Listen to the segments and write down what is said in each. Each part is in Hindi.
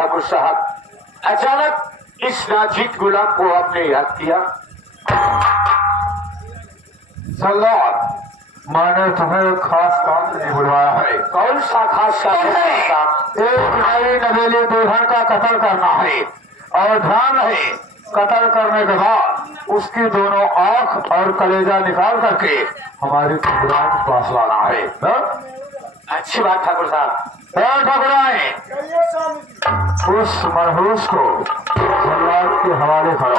ठाकुर साहब, अचानक इस नाजिक गुलाम को आपने याद किया? सरदार, मैंने तुम्हें खास काम से बुलवाया है। कौन सा खास काम है साहब? एक नई नवेली दुल्हन का कत्ल करना है और ध्यान रहे, कत्ल करने के बाद उसकी दोनों आंख और कलेजा निकाल करके हमारी ठाकुराइन के पास लाना है। अच्छी बात ठाकुर साहब। ठाकुराइन, उस मनहूस को जल्लाद के हवाले करो।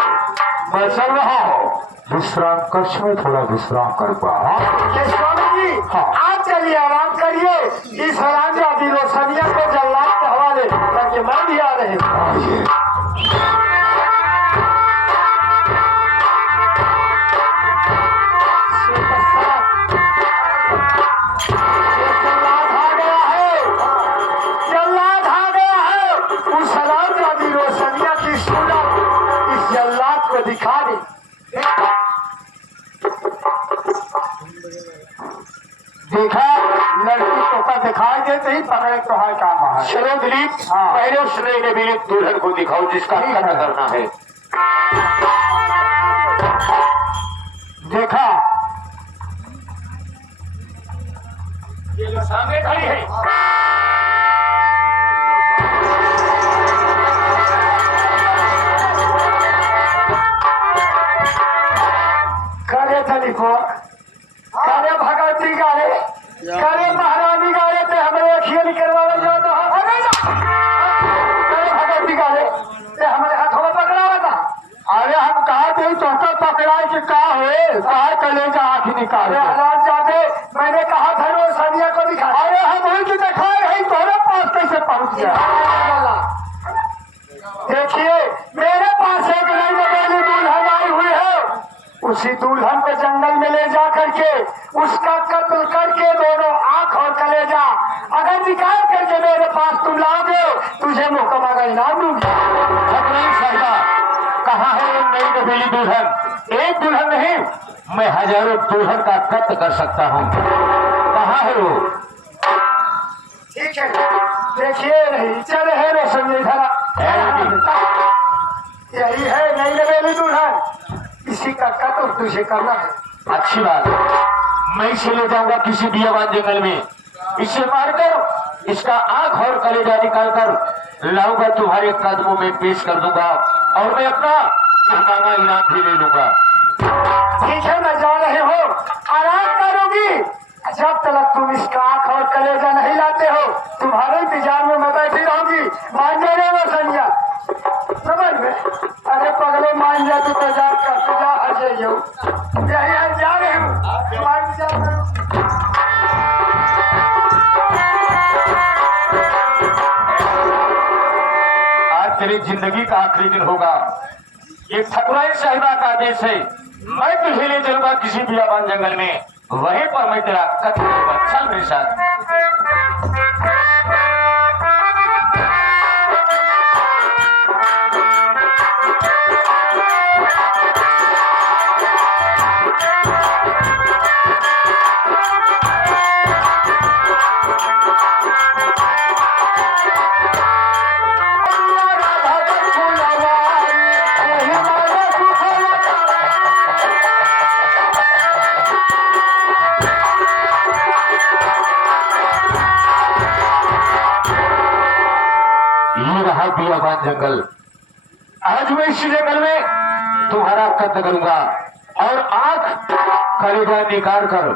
मैं चल रहा हूँ, विश्राम कक्ष में थोड़ा विश्राम करूँगा। स्वामी जी, हाँ। आप चलिए, आराम करिए। इस हरामजादी रोशनिया को जल्लाद के हवाले करके मैं भी आ रहे हूँ। जल्लाद आ गया है। उस हरामजादी रोशनिया की सूरत इस जल्लाद को दिखा दी। देखा, लड़की को का दिखाई देते ही पकड़े तो है काम है। चलो दिलीप, हाँ। पहले उस नई नवेली दुल्हन को दिखाओ जिसका कत्ल करना है। देखा, ये जो सामने खड़ी है, करे तनिको, करे भगवती गारे, करे महारानी गारे ते हमें खेल करवावे जाता है। अरे जा, करे भगवती गारे ते हमारे हाथों में पकड़ावा था। अरे हम कहा थे तो पकड़ाई के कहा है, कहा कलेजा आँख निकाल। अरे हालात जाते, मैंने कहा था रोशनिया को दिखा। अरे हम वही तो दिखाए है, तोरे पास कैसे पहुँच गया? देखिए, मेरे पास एक नई नवेली दुल्हन आई हुई है। उसी दुल्हन को जंगल में ले जा करके उसका कत्ल करके दोनों आंख और कलेजा अगर निकाल करके मेरे पास तुम लाओगे, तुझे मुकम्मल इनाम दूंगी। ठाकुराइन साहिबा, कहाँ है ये नई नवेली दुल्हन? एक दुल्हन नहीं, मैं हजारों दुल्हन का कत्ल कर सकता हूँ। कहाँ है वो? ठीक है, देखिए नहीं चले है रोशन इधर। यही है नई नवेली दुल्हन, इसी का कत्ल तुझे करना है। अच्छी बात, मैं इसे ले जाऊंगा किसी बियाबान जंगल में, इसे मारकर इसका आंख और कलेजा निकालकर लाऊंगा, तुम्हारे कदमों में पेश कर दूंगा और मैं अपना मांगा इनाम भी ले लूंगा। ठीक है, मैं जा रहे हो, आराम करोगी जब तक तुम इसका आंख और कलेजा नहीं लाते हो। तुम्हारे इंतजार में मैं बैठी रहूंगी। मान जा रहे संज्ञा, समझ में? अरे पगले मान जा, तू तो जा अजय यही जा रहे हूँ। आज तेरी जिंदगी का आखिरी दिन होगा। ये ठाकुराइन साहिबा का आदेश है, मैं तुझे ले चलूंगा किसी बियाबान जंगल में, वहीं पर मैं तेरा कत्ल करूंगा। चल मेरे साथ। बियाबान जंगल, आज मैं इस जंगल में तुम्हारा कत्ल करूंगा और आंख कलेजा निकाल कर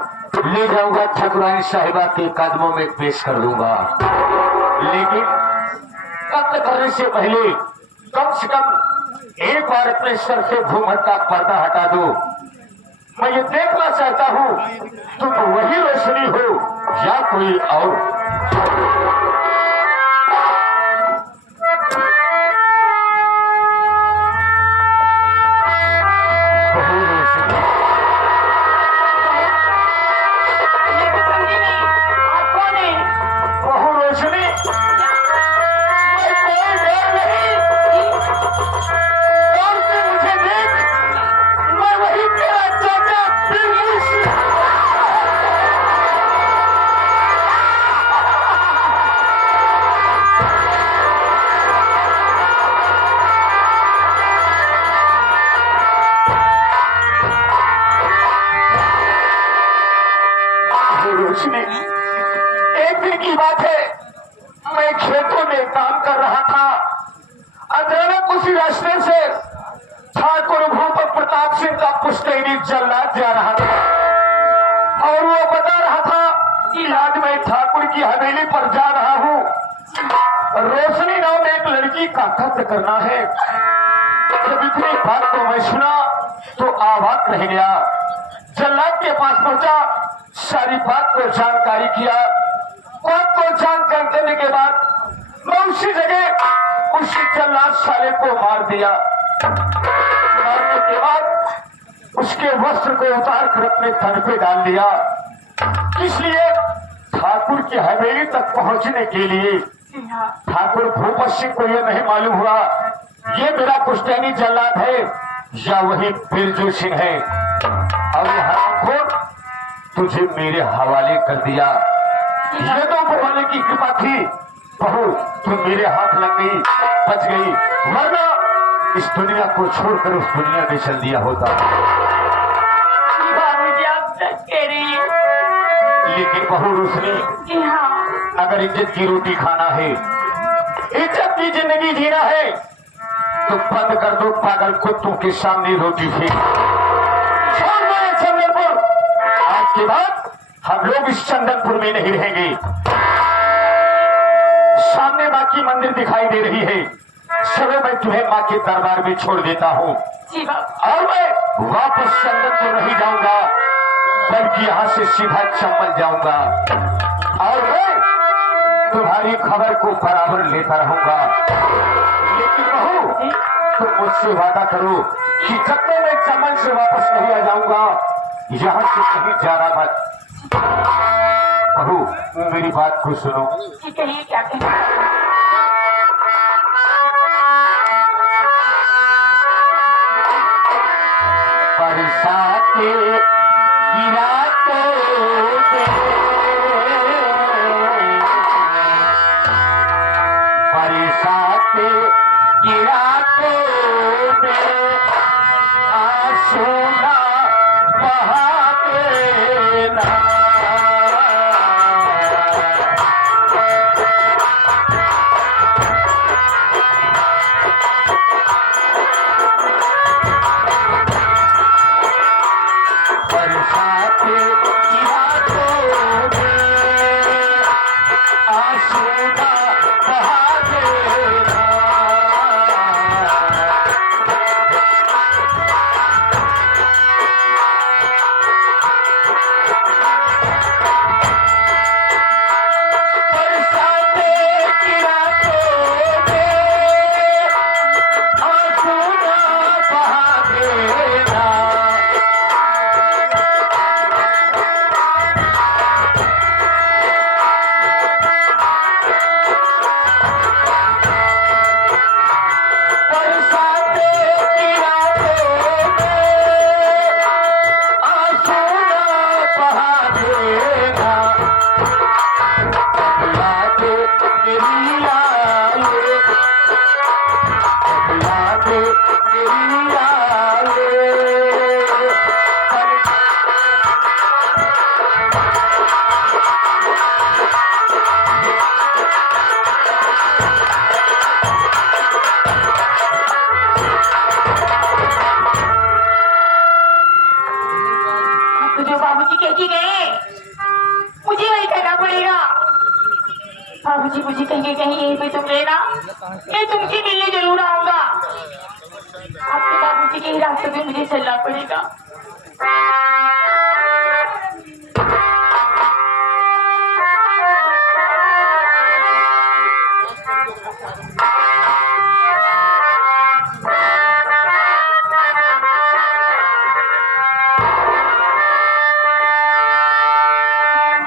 ले जाऊंगा, ठाकुराइन साहिबा के कदमों में पेश कर दूंगा। लेकिन कत्ल करने से पहले कम से कम एक बार अपने सर से घूंघट का पर्दा हटा दो। मैं ये देखना चाहता हूँ तुम वही रोशनी हो या कोई और। अचानक उसी रास्ते से ठाकुर भूप प्रताप सिंह का पुश्तैनी जल्लाद जा रहा था और वो बता रहा था कि आज मैं ठाकुर की हवेली पर जा रहा हूँ, रोशनी नाम में एक लड़की का कत्ल करना है। जब इतनी बात को मैं सुना तो आवाज रह गया। जल्लाद के पास पहुंचा, सारी बात को जानकारी किया। बात को जानकारी देने के बाद मैं उसी जगह उसी जल्लाद साले को मार दिया। मारने के बाद उसके वस्त्र को उतार कर अपने तन पे डाल दिया। इसलिए ठाकुर की हवेली तक पहुंचने के लिए ठाकुर भूपत सिंह को यह नहीं मालूम हुआ ये मेरा पुश्तैनी जल्लाद है या वही बिरजू सिंह है। और हरामखोर तुझे मेरे हवाले कर दिया। ये तो ऊपर वाले की कृपा थी, बहू तुम मेरे हाथ लग गई, बच गई, वरना इस दुनिया को छोड़कर उस दुनिया में चल दिया होता। बाबूजी आप सच कह रही हैं। लेकिन बहू रोशनी, जी हाँ। अगर इज्जत की रोटी खाना है, इज्जत की जिंदगी जीना है, तो बंद कर दो पागल कुत्तों के सामने रोटी फेंक। छोड़ दो ये चंदनपुर। आज के बाद हम लोग इस चंदनपुर में नहीं रहेंगे। सामने माँ की मंदिर दिखाई दे रही है, चलो मैं तुम्हें माँ के दरबार में छोड़ देता हूँ। जी बाबू। और मैं वापस चंदनपुर नहीं जाऊंगा, बल्कि यहाँ से सीधा चंबल जाऊंगा और मैं तुम्हारी खबर को बराबर लेता रहूंगा। लेकिन बहू तुम मुझसे वादा करो कि जब तक मैं चंबल से वापस नहीं आ जाऊंगा, यहाँ से कहीं जाना मत। बहू मेरी बात को सुनो। जी कहिए क्या कहना। बरसाते गिराते बरसाते गिराते आंसू ना बहा देना। बरसाते गिराते आंसू ना बहा देना। बरसाते गिराते आंसू ना बहा देना। बरसाते गिराते आंसू ना बहा देना। बदला दे मेरी आले, बदला दे मेरी आले। तो जो बाबूजी कह के गए मुझे वही करना पड़ेगा। बाबूजी मुझे कहेंगे कहीं यहीं पे तुम रहना, मैं तुमसे मिलने जरूर आऊंगा। आपके बाबूजी के ही रास्ते पे मुझे चलना पड़ेगा।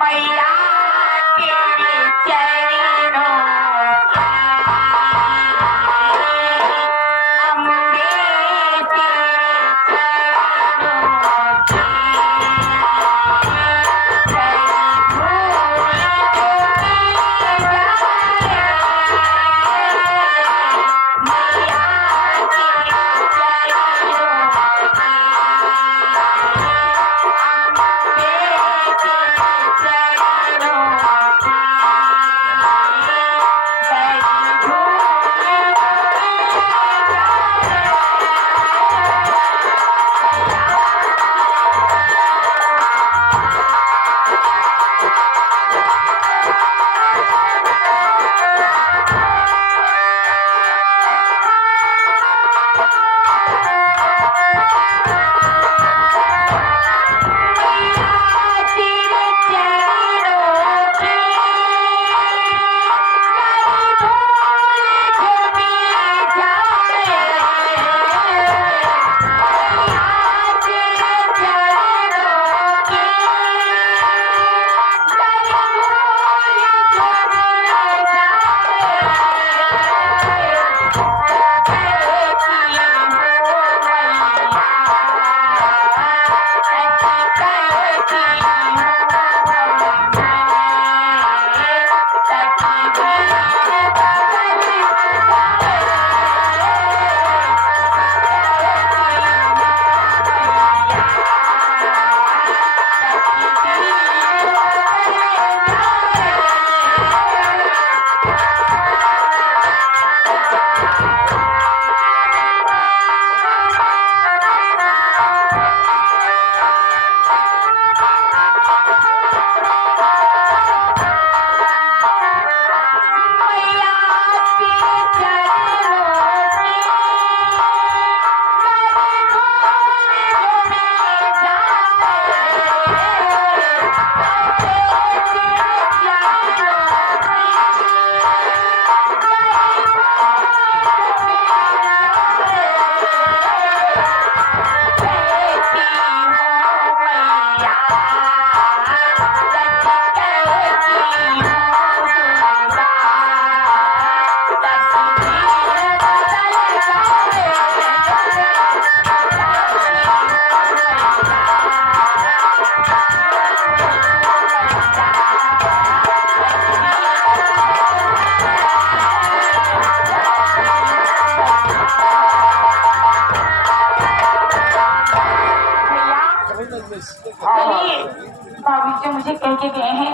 मैया तेरे चरणों अम्बे तेरे चरणों की मुझे कह के गए हैं,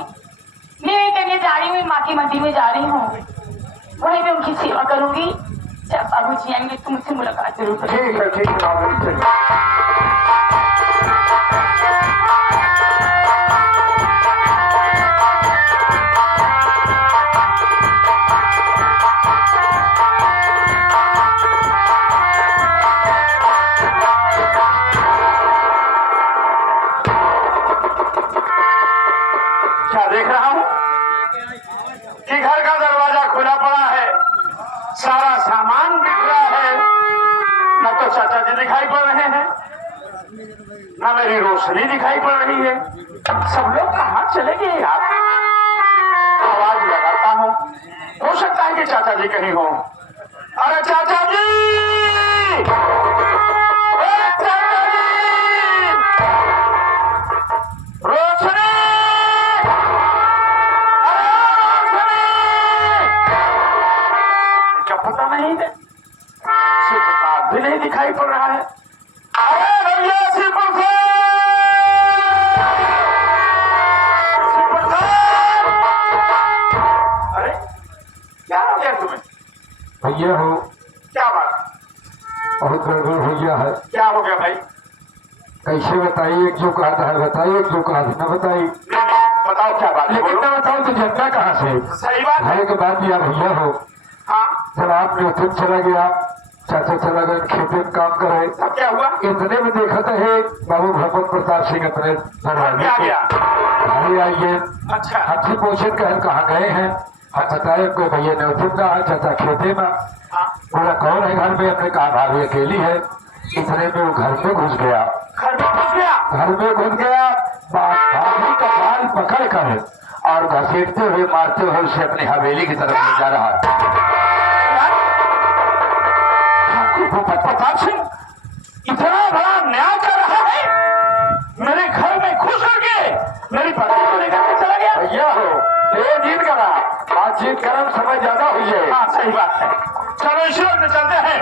मैं वही करने जा रही हूँ, मैं माँ की मंदिर में जा रही हूँ, वहीं पे उनकी सेवा करूंगी। जब बाबूजी आएंगे तो मुझसे मुलाकात जरूर करेंगे। ठीक है बाबू चलिए। क्या देख रहा हूँ कि घर का दरवाजा खुला पड़ा है, सारा सामान बिक रहा है, न तो चाचा जी दिखाई पड़ रहे हैं, न मेरी रोशनी दिखाई पड़ रही है। सब लोग कहाँ चले गए यार? आवाज लगाता हूँ, हो सकता है कि चाचा जी कहीं हो। अरे चाचा जी, अरे चाचा जी, रोशनी, क्या पता नहीं है, सिर्फ भी नहीं दिखाई पड़ रहा है। अरे भैया सिपर साहब, अरे क्या हो गया तुम्हें? भैया हो, क्या बात? बहुत गड़बड़ भैया है। क्या हो गया भाई? कैसे बताइए? जो कहा था बताइए, जो कहा था न बताइए। बताओ क्या बात है, लेकिन बोलो। न बताओ तो जनता कहाँ से? सही बात है। है कि बात या भैया हो, हाँ, जब आपने उधर चला गया, चाचा चला गया खेते में काम करे, अब क्या हुआ? इतने में देखा तो है बाबू भगवत प्रताप सिंह अपने दरवाजे क्या पे गया? भाई आइए, अच्छा, हाथी पोषण कहर कहाँ गए हैं? हम बताए कोई भैया नौथिन का है, चाचा खेते में। हाँ, बोला कौन है घर में? अपने कहा भाभी अकेली है। इतने में वो घर में घुस गया, घर में घुस गया। घर में घुस गया, भाभी का बाल पकड़ कर और घसीटते हुए मारते हुए उसे अपनी हवेली की तरफ ले जा रहा है। वो प्रताप सिंह इतना बड़ा न्याय कर रहा है, मेरे घर में घुस करके मेरी पत्नी को लेकर के चला गया। भैया हो, ये जीत करा, बातचीत करम समय ज्यादा हुई है। हाँ, सही बात है। चलो ईश्वर से चलते हैं।